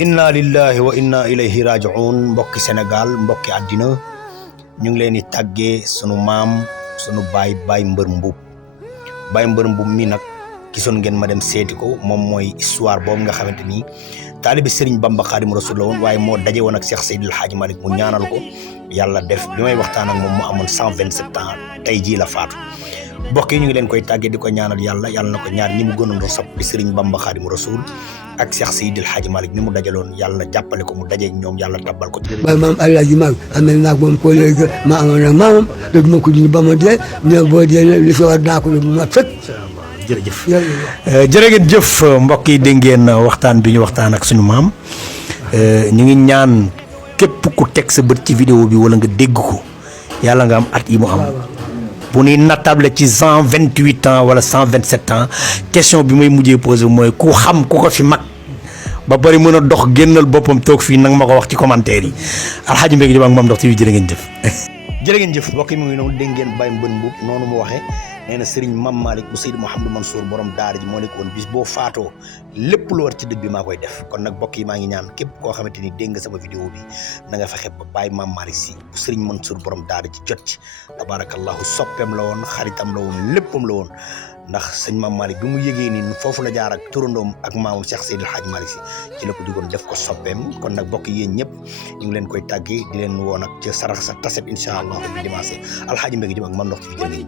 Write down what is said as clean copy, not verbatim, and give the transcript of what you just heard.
inna lillahi wa inna ilayhi raji'un mbokki Sénégal mbokki àddina ñu ngi leen di tàggee sunu maam sunu baay Mbër Mbuub mi nag gisoon ngeen ma dem seeti ko moom mooy histoire boobu nga xamante ni taalibi Serigne Bamba Xaadimu Rasuul la woon waaye moo daje woon ak Cheikh Seydil Hadji Malick mu ñaanal ko yàlla def bi may waxtaan ak moom mu amoon 127 ans tey jii la faatu mbokk yi ñu ngi leen koy tàggee di ko ñaanal yàlla na ko ñaar ñi mu gënoon sopp bi Serigne Bamba Xaadimu Rasuul ak Cheikh Seydil Hadji Malick mi mu dajaloon yàlla jàppale ko mu dajeeg ñoom yàlla tabbal ko. waaye maam Alaaji Maag amee naa ko moom ko léegi ma amoon ak maamam dëgg ma ko dindi ba ma dee ñoom boo dee li fi war naa ko lu ma fekk. jërëjëf jërë ngeen jëf mbokk yi dégg ngeen waxtaan bi ñu waxtaan ak suñu maam ñu ngi ñaan képp ku teg sa bët ci vidéo bi wala nga dégg ko yàlla nga am at yi mu am bu ñuy nattable ci 128 ans wala 127 ans question bi may mujjee posé mooy ku xam ku ko fi mag ba bari mën a dox génnal boppam toog fii nag ma ko wax ci commentaire yi Alxaaji Mbégi Diop ak Mame Ndokh TV jërë ngeen jëf. jërë ngeen jëf mbokk yi mu ngi noonu dégg ngeen Baye Mbër Mbuub noonu mu waxee nee na Serigne Mame Malick bu Seydi Mouhamadou Mansour borom daara ji moo nekkoon bis boo faatoo lépp lu war ci dëj bi maa koy def kon nag mbokk yi maa ngi ñaan képp koo xamante ni dégg nga sama vidéo bi na nga fexe ba Baye Mame Malick si bu Serigne Mansour borom daara ji jot ci tabarakallahu soppeem la woon xaritam la woon léppam la woon ndax sëñ Mame Malick bi mu yëgee ni foofu la jaar ak turandoom ak maamam Cheikh Seydil Hadji Malick si ci la ko digoon def ko soppeem kon nag bokk yéen ñëpp ñu ngi leen koy tàggee di leen woo nag ci sarax sa taset incha allah dimanche Alxaaji Mbégi Diop ak Mame Ndokh TV